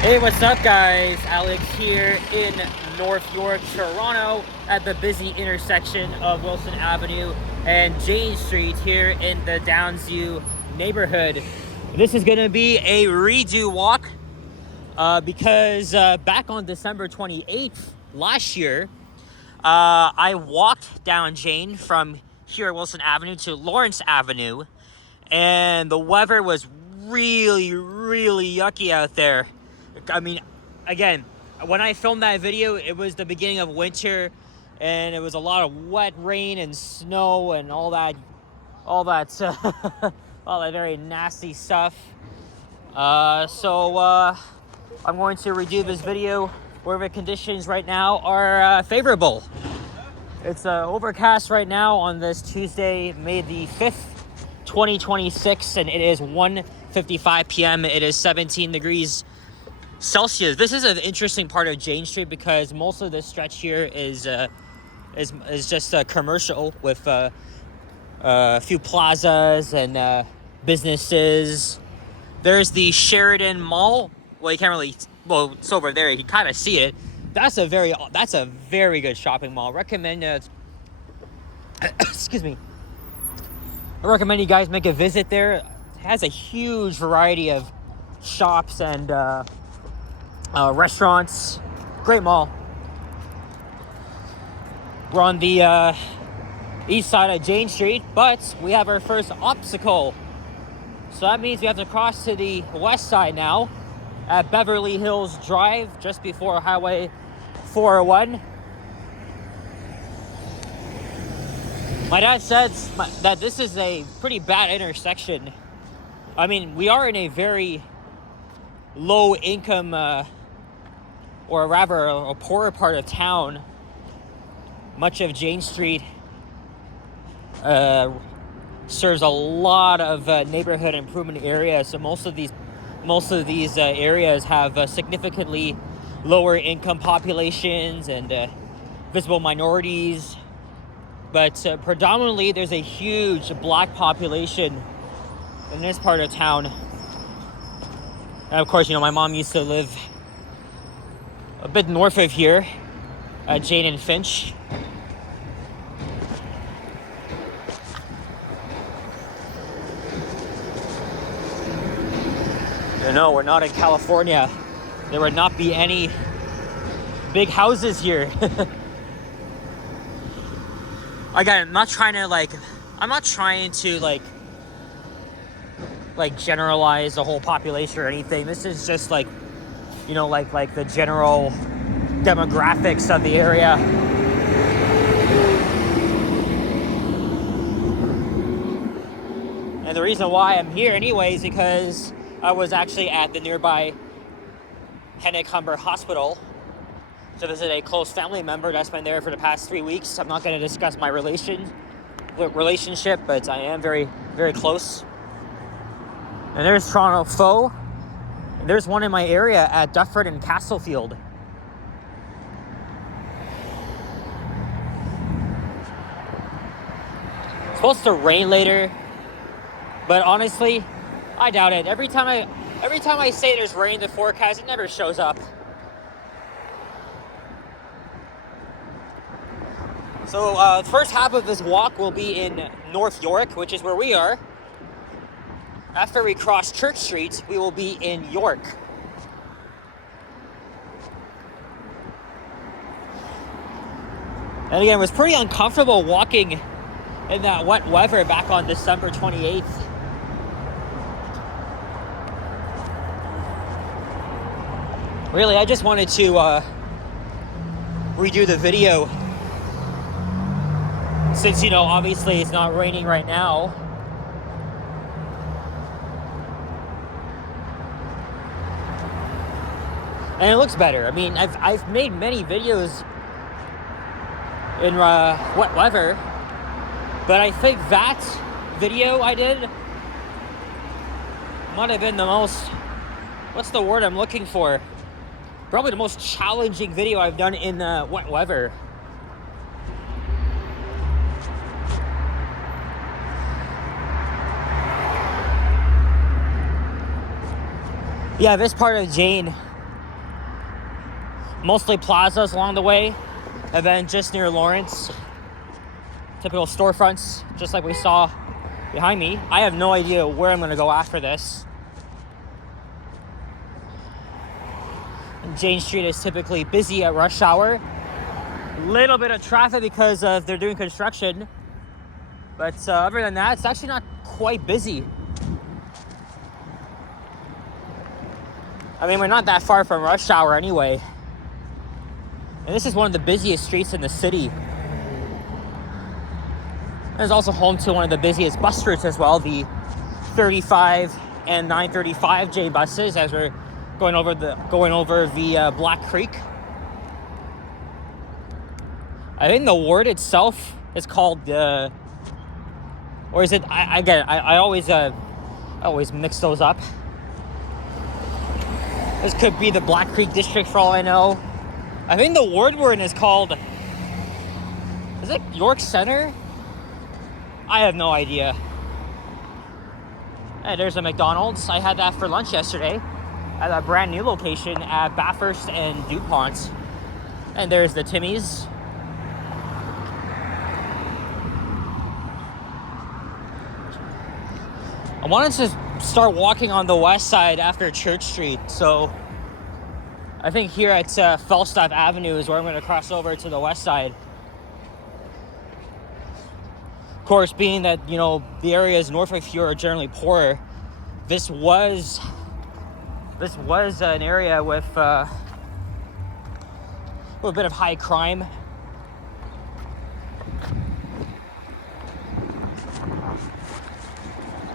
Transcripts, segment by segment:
Hey, what's up, guys? Alex here in North York, Toronto, at the busy intersection of Wilson Avenue and Jane Street here in the Downsview neighborhood. This is going to be a redo walk because back on December 28th last year, I walked down Jane from here at Wilson Avenue to Lawrence Avenue, and the weather was really yucky out there. I mean, again, when I filmed that video, it was the beginning of winter, and it was a lot of wet rain and snow and all that all that very nasty stuff. So I'm going to redo this video where the conditions right now are favorable. It's overcast right now on this Tuesday, May the 5th, 2026, and it is 1:55 p.m. It is 17 degrees Celsius. This is an interesting part of Jane Street because most of this stretch here is just commercial with a few plazas and businesses. There's the Sheridan Mall. Well, you can't really. Well, it's over there. You can kind of see it. That's a very good shopping mall. Recommend. Excuse me. I recommend you guys make a visit there. It has a huge variety of shops and restaurants. Great mall. We're on the east side of Jane Street, but we have our first obstacle. So that means we have to cross to the west side now at Beverly Hills Drive, just before Highway 401. My dad says that this is a pretty bad intersection. I mean, we are in a very low income, or rather a poorer part of town. Much of Jane Street serves a lot of neighborhood improvement areas. So most of these areas have significantly lower income populations and visible minorities. But predominantly, there's a huge black population in this part of town. And of course, my mom used to live a bit north of here at Jane and Finch. No, we're not in California. There would not be any big houses here. Again, I'm not trying to generalize the whole population or anything. This is just like the general demographics of the area. And the reason why I'm here anyways, because I was actually at the nearby Hennick-Humber Hospital to visit a close family member that's been there for the past 3 weeks. I'm not going to discuss my relationship, but I am very, very close. And there's Toronto Faux. And there's one in my area at Dufferin and Castlefield. It's supposed to rain later, but honestly, I doubt it. Every time I say there's rain in the forecast, it never shows up. So the first half of this walk will be in North York, which is where we are. After we cross Church Street, we will be in York. And again, it was pretty uncomfortable walking in that wet weather back on December 28th. Really, I just wanted to redo the video since, obviously it's not raining right now. And it looks better. I mean, I've made many videos in wet weather, but I think that video I did might have been the most, what's the word I'm looking for? Probably the most challenging video I've done in wet weather. Yeah, this part of Jane Mostly plazas along the way, and then just near Lawrence, typical storefronts, just like we saw behind me. I have no idea where I'm going to go after this. Jane Street is typically busy at rush hour. Little bit of traffic because they're doing construction, but other than that, it's actually not quite busy. I mean, we're not that far from rush hour anyway. And this is one of the busiest streets in the city. And it's also home to one of the busiest bus routes as well, the 35 and 935J buses, as we're going over the Black Creek. I think the ward itself is called or is it? I always mix those up. This could be the Black Creek district for all I know. I think the ward we're in is called, is it York Center? I have no idea. Hey, there's a McDonald's. I had that for lunch yesterday at a brand new location at Bathurst and DuPont. And there's the Timmy's. I wanted to start walking on the west side after Church Street, so I think here at Falstaff Avenue is where I'm going to cross over to the west side. Of course, being that, you know, the areas north of here are generally poorer, this was an area with a bit of high crime.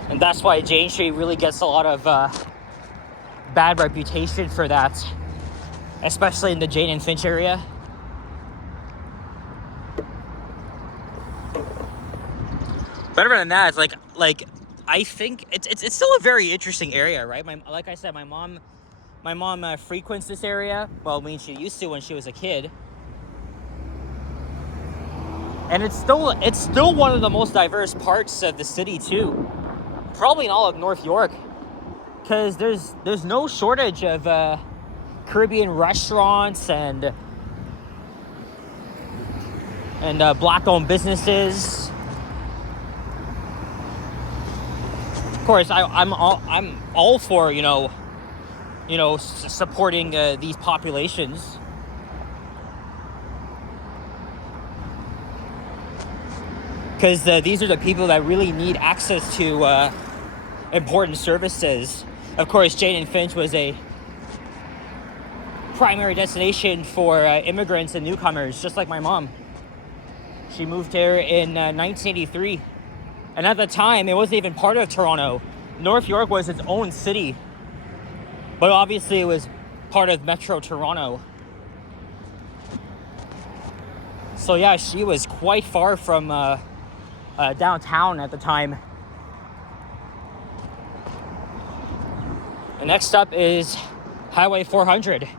And that's why Jane Street really gets a lot of bad reputation for that, especially in the Jane and Finch area. But other than that, it's like I think it's still a very interesting area, right? Like I said, my mom frequents this area. Well, I mean, she used to when she was a kid. And it's still one of the most diverse parts of the city too. Probably in all of North York, because there's no shortage of Caribbean restaurants and black-owned businesses. Of course, I'm all for supporting these populations. Because these are the people that really need access to important services. Of course, Jane and Finch was a primary destination for immigrants and newcomers, just like my mom. She moved here in 1983. And at the time, it wasn't even part of Toronto. North York was its own city. But obviously, it was part of Metro Toronto. So yeah, she was quite far from downtown at the time. The next up is Highway 400. It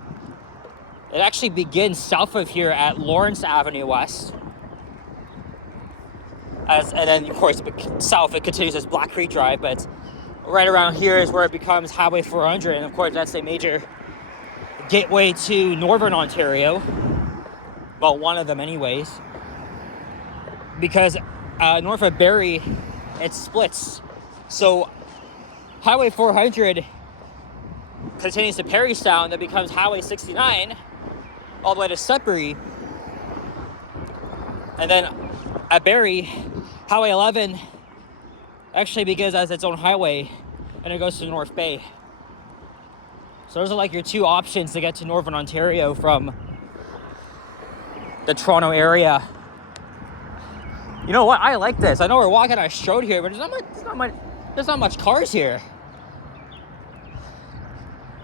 actually begins south of here at Lawrence Avenue West. And then, of course, south it continues as Black Creek Drive, but right around here is where it becomes Highway 400. And of course, that's a major gateway to Northern Ontario. Well, one of them anyways. Because north of Barrie, it splits. So Highway 400 continues to Parrystown, that becomes Highway 69 all the way to Sudbury. And then at Barrie, Highway 11 actually begins as its own highway, and it goes to North Bay. So those are like your two options to get to Northern Ontario from the Toronto area. You know what? I like this. I know we're walking on a road here, but there's not much cars here.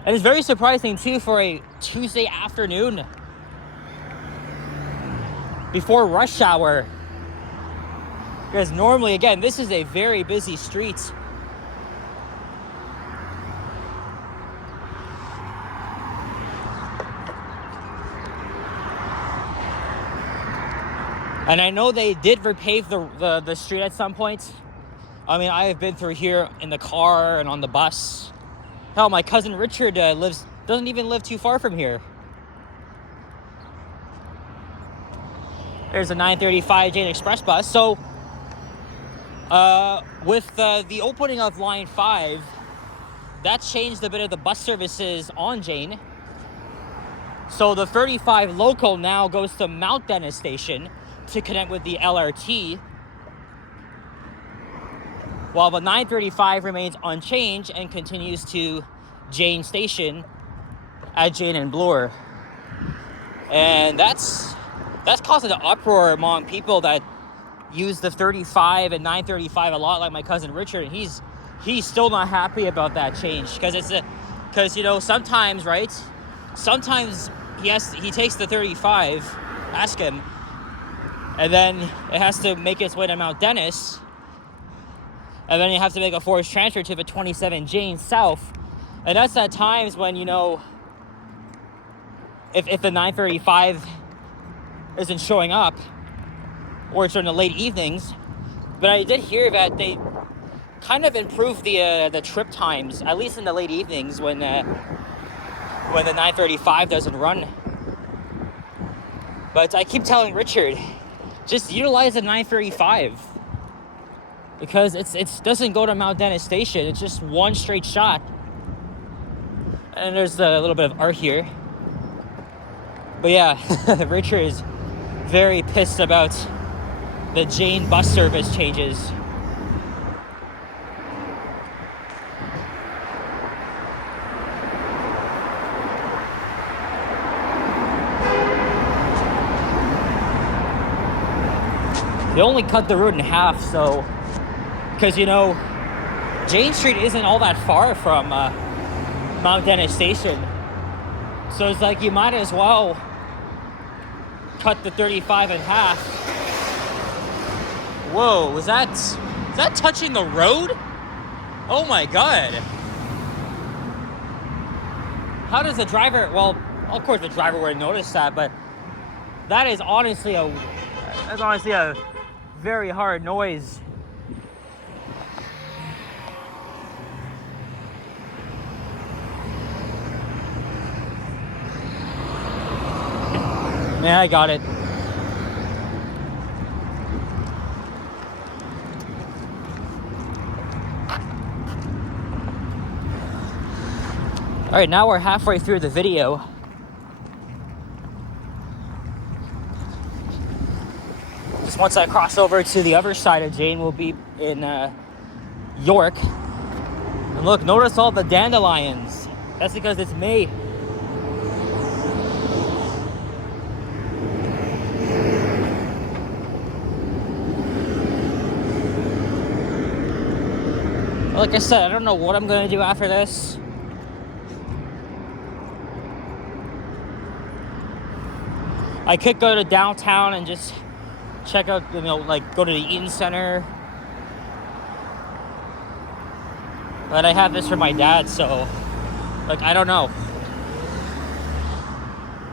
And it's very surprising too for a Tuesday afternoon before rush hour. Because normally, again, this is a very busy street. And I know they did repave the street at some point. I mean, I have been through here in the car and on the bus. Hell, my cousin Richard doesn't even live too far from here. There's a 935 Jane Express bus. So with the opening of line 5, that changed a bit of the bus services on Jane. So the 35 local now goes to Mount Dennis Station to connect with the LRT, while the 935 remains unchanged and continues to Jane Station at Jane and Bloor. And that's causing an uproar among people that use the 35 and 935 a lot, like my cousin Richard. And he's still not happy about that change, because you know, sometimes, right? Sometimes he takes the 35, ask him, and then it has to make its way to Mount Dennis, and then you have to make a forced transfer to the 27 Jane South. And that's at times when, you know, if the 935 isn't showing up, or it's during the late evenings. But I did hear that they kind of improved the trip times, at least in the late evenings when the 935 doesn't run. But I keep telling Richard, just utilize the 935, because it doesn't go to Mount Dennis Station. It's just one straight shot. And there's a little bit of art here. But yeah, Richard is very pissed about the Jane bus service changes. They only cut the route in half, so, because, you know, Jane Street isn't all that far from Mount Dennis Station. So it's like, you might as well cut the 35 in half. Whoa, is that touching the road? Oh my God. How does the driver, well, of course the driver would notice that, but that is honestly a very hard noise. Yeah, I got it. All right, now we're halfway through the video. Just once I cross over to the other side of Jane, we'll be in York. And look, notice all the dandelions. That's because it's May. Like I said, I don't know what I'm going to do after this. I could go to downtown and just check out, you know, like go to the Eaton Center. But I have this for my dad, so, like, I don't know.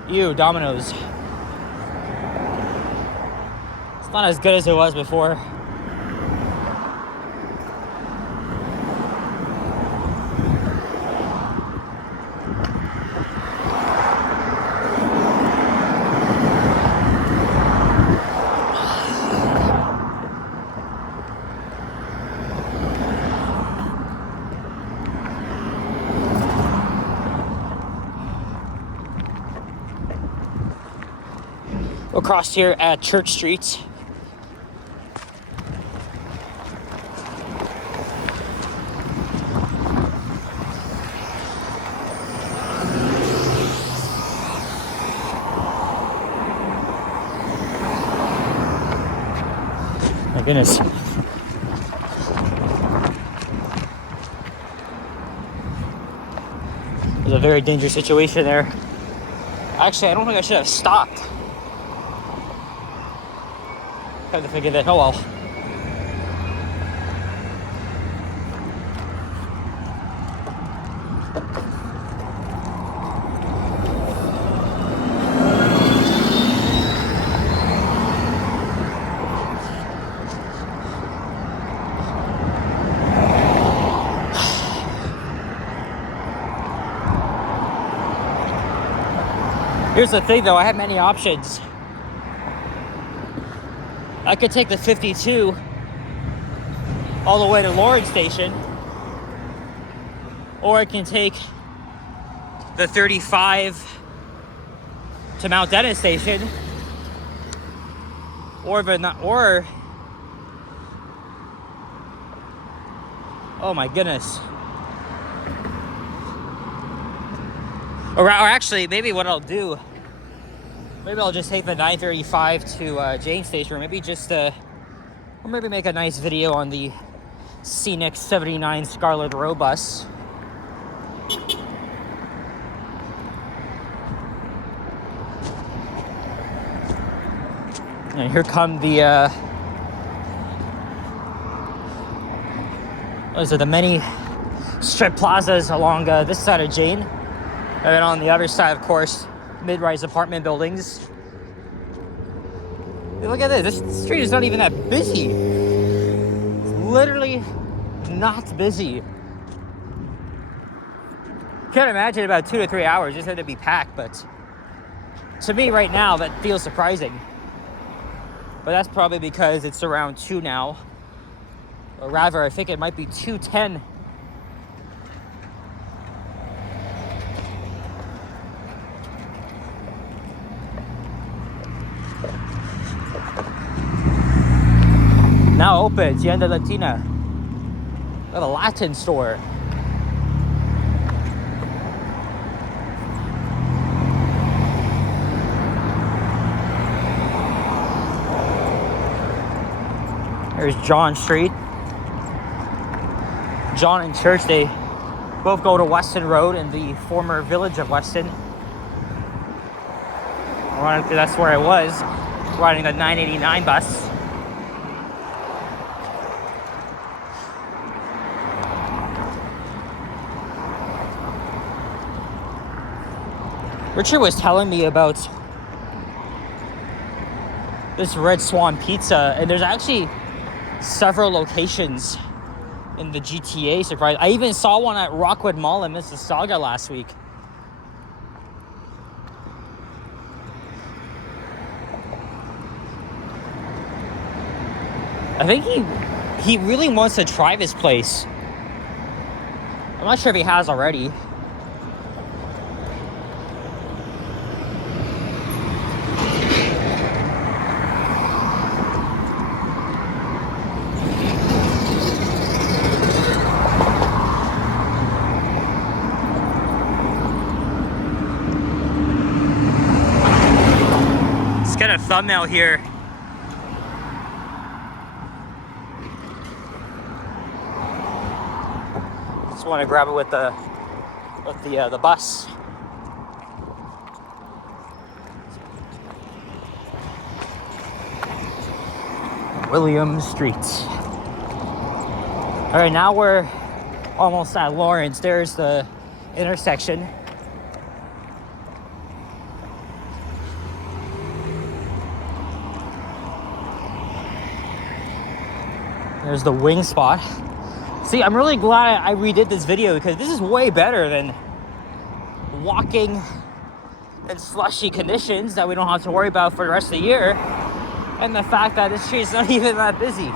Ew, Domino's. It's not as good as it was before. Across here at Church Street. My goodness. There's a very dangerous situation there. Actually, I don't think I should have stopped. Kind of figure that, oh well. Here's the thing though, I have many options. I could take the 52 all the way to Lawrence Station, or I can take the 35 to Mount Dennis Station, or oh my goodness. Or actually, maybe what I'll do, maybe I'll just take the 935 to Jane Station, or maybe make a nice video on the scenic 79 Scarlet Row bus. And here come the the many strip plazas along this side of Jane, and then on the other side, of course, mid-rise apartment buildings. Hey, look at this. This street is not even that busy. It's literally not busy. Can't imagine about 2 to 3 hours just had to be packed, but to me right now that feels surprising. But that's probably because it's around 2 now. Or rather, I think it might be 2:10. Now open, Tienda Latina. They have a Latin store. There's John Street. John and Church, they both go to Weston Road in the former village of Weston. Ironically, that's where I was, riding the 989 bus. Richard was telling me about this Red Swan Pizza, and there's actually several locations in the GTA, surprise. I even saw one at Rockwood Mall in Mississauga last week. I think he really wants to try this place. I'm not sure if he has already. Get a thumbnail here. Just want to grab it with the bus. William Street. All right, now we're almost at Lawrence. There's the intersection. There's the wing spot. See, I'm really glad I redid this video because this is way better than walking in slushy conditions that we don't have to worry about for the rest of the year, and the fact that this street's not even that busy.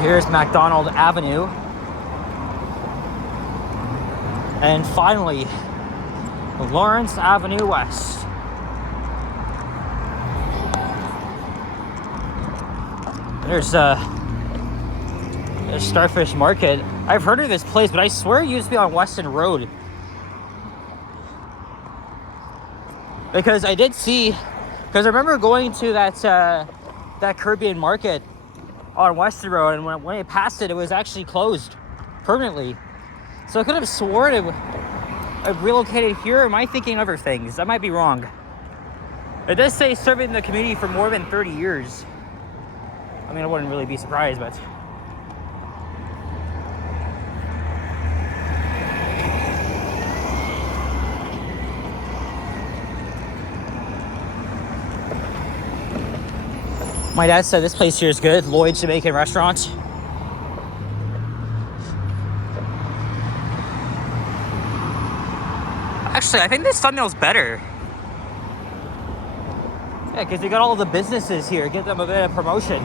Here's MacDonald Avenue. And finally, Lawrence Avenue West. There's Starfish Market. I've heard of this place, but I swear it used to be on Weston Road. Because I did see, because I remember going to that Caribbean market on Weston Road, and when I passed it, it was actually closed permanently. So I could have sworn I've relocated here. Or am I thinking other things? I might be wrong. It does say serving the community for more than 30 years. mean, I wouldn't really be surprised, but... My dad said this place here is good, Lloyd's Jamaican Restaurant. Actually, I think this thumbnail's better. Yeah, because you got all the businesses here. Give them a bit of promotion.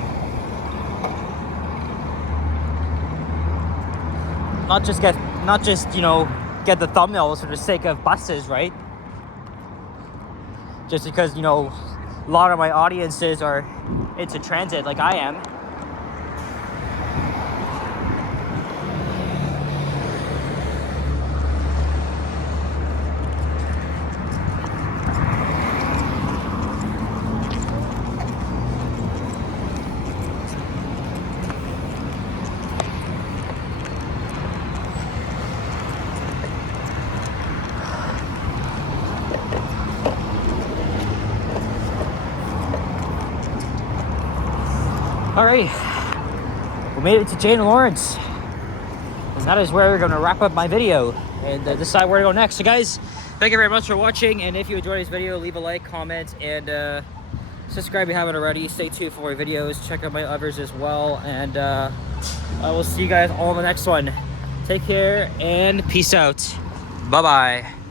Not just you know, get the thumbnails for the sake of buses, right? Just because, you know, a lot of my audiences are into transit like I am. All right, we made it to Jane Lawrence, and that is where we're going to wrap up my video and decide where to go next. So guys, thank you very much for watching, and if you enjoyed this video, leave a like, comment, and subscribe if you haven't already. Stay tuned for more videos. Check out my others as well, and I will see you guys all in the next one. Take care and peace out. Bye bye.